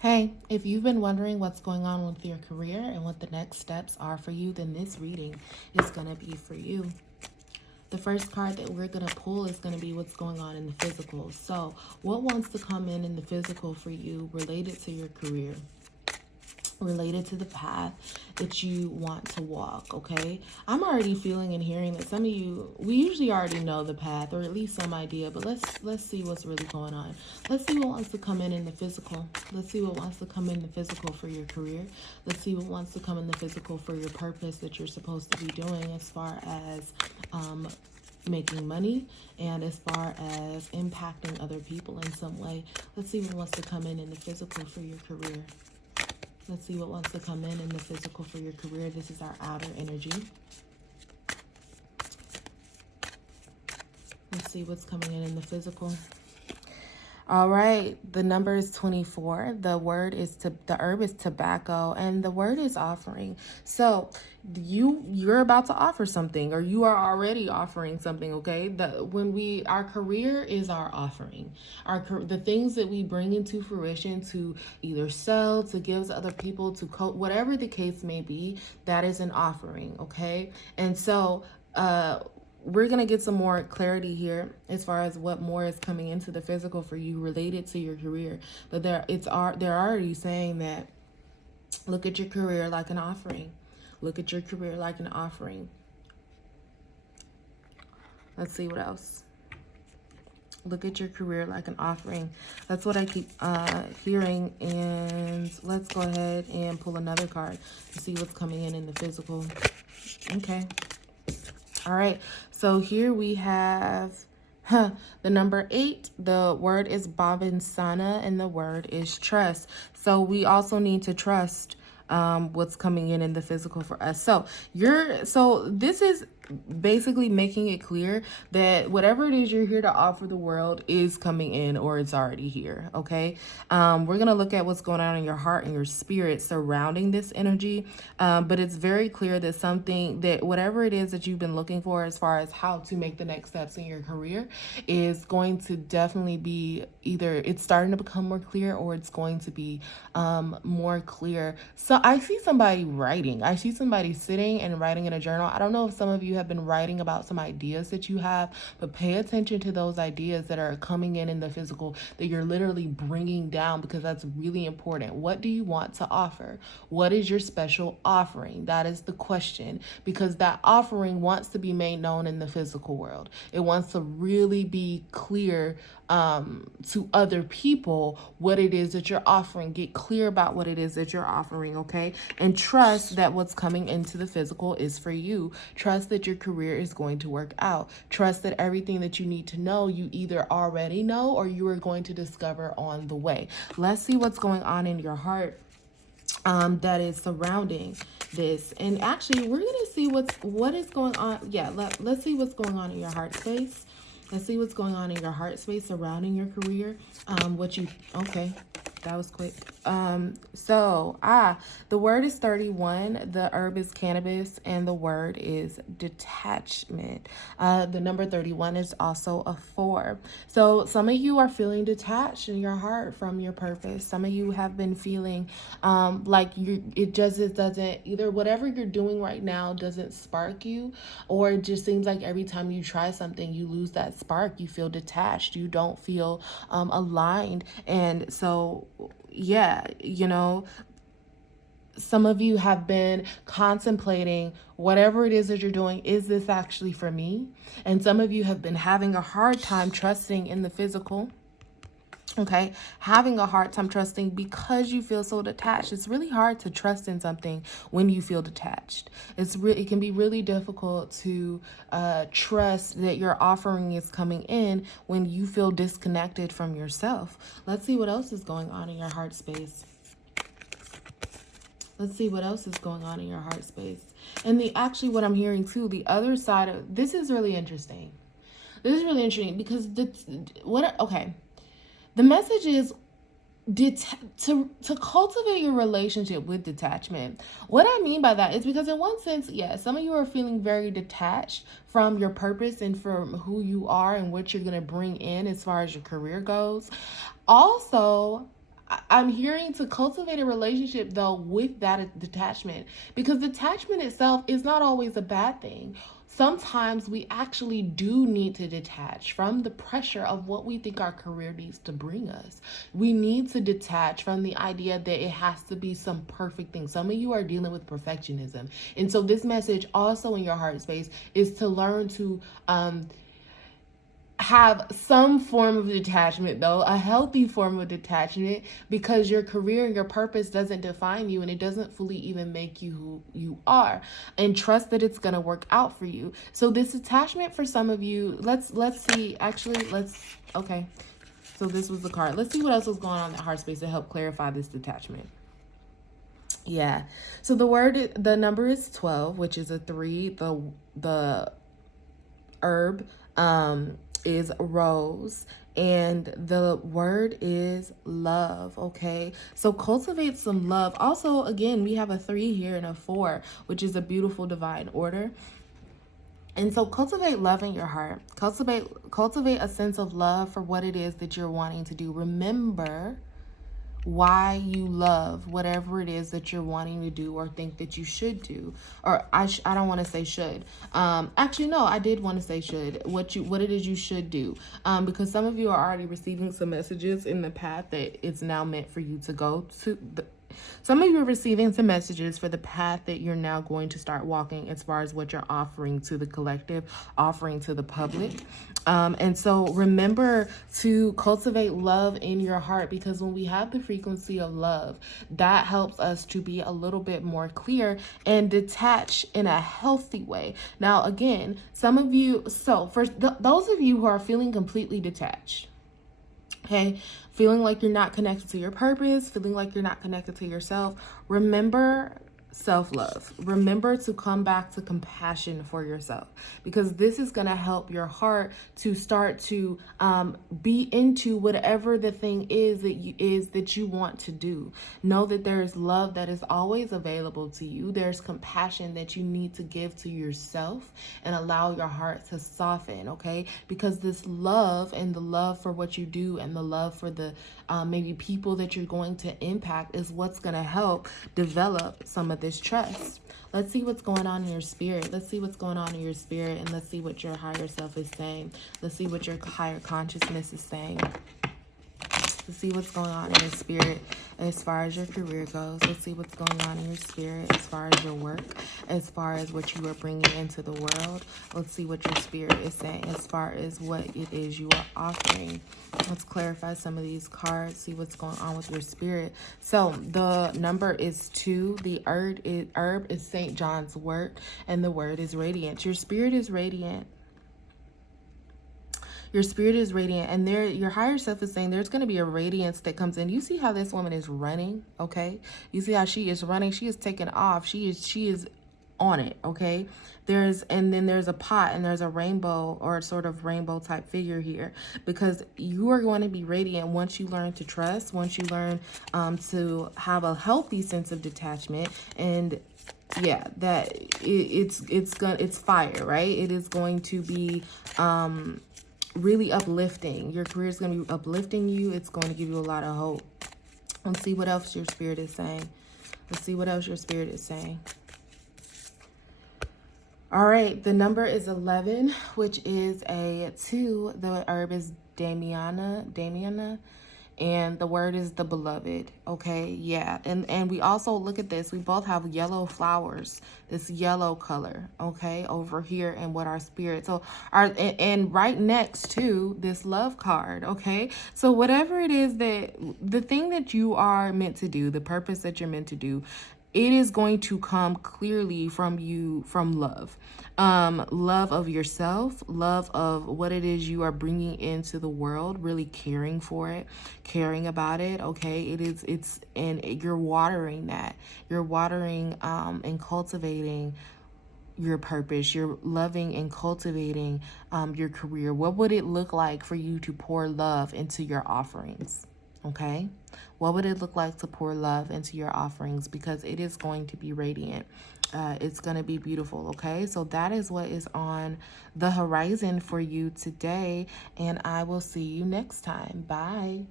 Hey, if you've been wondering what's going on with your career and what the next steps are for you, then this reading is going to be for you. The first card that we're going to pull is going to be what's going on in the physical. So, what wants to come in the physical for you related to your career? Related to the path that you want to walk, okay? I'm already feeling and hearing that some of you, we usually already know the path or at least some idea, but let's see what's really going on. Let's see what wants to come in the physical. Let's see what wants to come in the physical for your career. Let's see what wants to come in the physical for your purpose that you're supposed to be doing as far as making money and as far as impacting other people in some way. Let's see what wants to come in the physical for your career. Let's see what wants to come in the physical for your career. This is our outer energy. Let's see what's coming in the physical. All right, the number is 24. The herb is tobacco, and the word is offering. So you're about to offer something, or you are already offering something. Okay, our career is our offering. The things that we bring into fruition to either sell, to give to other people, to whatever the case may be, that is an offering. Okay, and so we're going to get some more clarity here as far as what more is coming into the physical for you related to your career. But they're already saying that look at your career like an offering. Look at your career like an offering. Let's see what else. Look at your career like an offering. That's what I keep hearing. And let's go ahead and pull another card to see what's coming in the physical. Okay. All right, so here we have the number 8. The word is Babinsana, and the word is trust. So we also need to trust what's coming in the physical for us. So this is basically making it clear that whatever it is you're here to offer the world is coming in, or it's already here. Okay, we're gonna look at what's going on in your heart and your spirit surrounding this energy, but it's very clear that whatever it is that you've been looking for as far as how to make the next steps in your career is going to definitely be either it's starting to become more clear, or it's going to be more clear. So I see somebody writing. I see somebody sitting and writing in a journal. I don't know if some of you have been writing about some ideas that you have, but pay attention to those ideas that are coming in the physical that you're literally bringing down, because that's really important. What do you want to offer? What is your special offering? That is the question, because that offering wants to be made known in the physical world. It wants to really be clear to other people what it is that you're offering. Get clear about what it is that you're offering, okay? And trust that what's coming into the physical is for you. Trust that your career is going to work out. Trust that everything that you need to know, you either already know or you are going to discover on the way. Let's see what's going on in your heart that is surrounding this. And actually, we're going to see what is going on. Yeah, let's see what's going on in your heart space. Let's see what's going on in your heart space surrounding your career. Okay, that was quick. The word is 31. The herb is cannabis, and the word is detachment. The number 31 is also a 4. So some of you are feeling detached in your heart from your purpose. Some of you have been feeling like it doesn't, either whatever you're doing right now doesn't spark you, or it just seems like every time you try something, you lose that spark. You feel detached. You don't feel aligned. And so, yeah, some of you have been contemplating whatever it is that you're doing. Is this actually for me? And some of you have been having a hard time trusting in the physical. Okay, having a hard time trusting because you feel so detached. It's really hard to trust in something when you feel detached. It can be really difficult to trust that your offering is coming in when you feel disconnected from yourself. Let's see what else is going on in your heart space. Let's see what else is going on in your heart space. And what I'm hearing too, the other side of this is really interesting. This is really interesting because the message is to cultivate your relationship with detachment. What I mean by that is because in one sense, yes, some of you are feeling very detached from your purpose and from who you are and what you're going to bring in as far as your career goes. Also, I'm hearing to cultivate a relationship though with that detachment, because detachment itself is not always a bad thing. Sometimes we actually do need to detach from the pressure of what we think our career needs to bring us. We need to detach from the idea that it has to be some perfect thing. Some of you are dealing with perfectionism. And so this message also in your heart space is to learn to have some form of detachment, though a healthy form of detachment, because your career and your purpose doesn't define you, and it doesn't fully even make you who you are. And trust that it's going to work out for you. So this attachment for some of you, let's see, actually, okay, so this was the card. Let's see what else was going on in that heart space to help clarify this detachment. Yeah, so the number is 12, which is a 3. The herb is rose, and the word is love. Okay, so cultivate some love. Also, again, we have a 3 here and a 4, which is a beautiful divine order. And so cultivate love in your heart. Cultivate a sense of love for what it is that you're wanting to do. Remember why you love whatever it is that you're wanting to do or think that you should do. Or I don't want to say should. Actually, no, I did want to say should. What it is you should do. Because some of you are already receiving some messages in the path that it's now meant for you to go to. Some of you are receiving some messages for the path that you're now going to start walking, as far as what you're offering to the collective, offering to the public. And so remember to cultivate love in your heart, because when we have the frequency of love, that helps us to be a little bit more clear and detach in a healthy way. Now, again, some of you, so for those of you who are feeling completely detached, okay, feeling like you're not connected to your purpose, feeling like you're not connected to yourself, remember self-love. Remember to come back to compassion for yourself, because this is going to help your heart to start to be into whatever the thing is that you want to do. Know that there is love that is always available to you. There's compassion that you need to give to yourself and allow your heart to soften, okay? Because this love, and the love for what you do, and the love for the maybe people that you're going to impact, is what's going to help develop some of this trust. Let's see what's going on in your spirit. Let's see what's going on in your spirit, and let's see what your higher self is saying. Let's see what your higher consciousness is saying. Let's see what's going on in your spirit as far as your career goes. Let's see what's going on in your spirit as far as your work, as far as what you are bringing into the world. Let's see what your spirit is saying as far as what it is you are offering. Let's clarify some of these cards, see what's going on with your spirit. So the number is 2. The herb is St. John's wort, and the word is radiant. Your spirit is radiant. Your spirit is radiant, and your higher self is saying there's going to be a radiance that comes in. You see how this woman is running, okay? You see how she is running. She is taking off. She is on it, okay? And then there's a pot, and there's a rainbow, or sort of rainbow type figure here, because you are going to be radiant once you learn to trust, once you learn to have a healthy sense of detachment. And yeah, that it's fire, right? It is going to be really uplifting. Your career is going to be uplifting you. It's going to give you a lot of hope. Let's see what else your spirit is saying. Let's see what else your spirit is saying. All right, the number is 11, which is a 2. The herb is Damiana, and the word is the beloved. Okay, yeah, and we also, look at this, we both have yellow flowers, this yellow color, okay, over here, and what our spirit, so and right next to this love card, okay? So whatever it is, that the thing that you are meant to do, the purpose that you're meant to do, it is going to come clearly from you, from love. Love of yourself, love of what it is you are bringing into the world, really caring for it, caring about it, okay? And you're watering that. You're watering and cultivating your purpose. You're loving and cultivating your career. What would it look like for you to pour love into your offerings? Okay, what would it look like to pour love into your offerings? Because it is going to be radiant. It's going to be beautiful. Okay, so that is what is on the horizon for you today, and I will see you next time. Bye.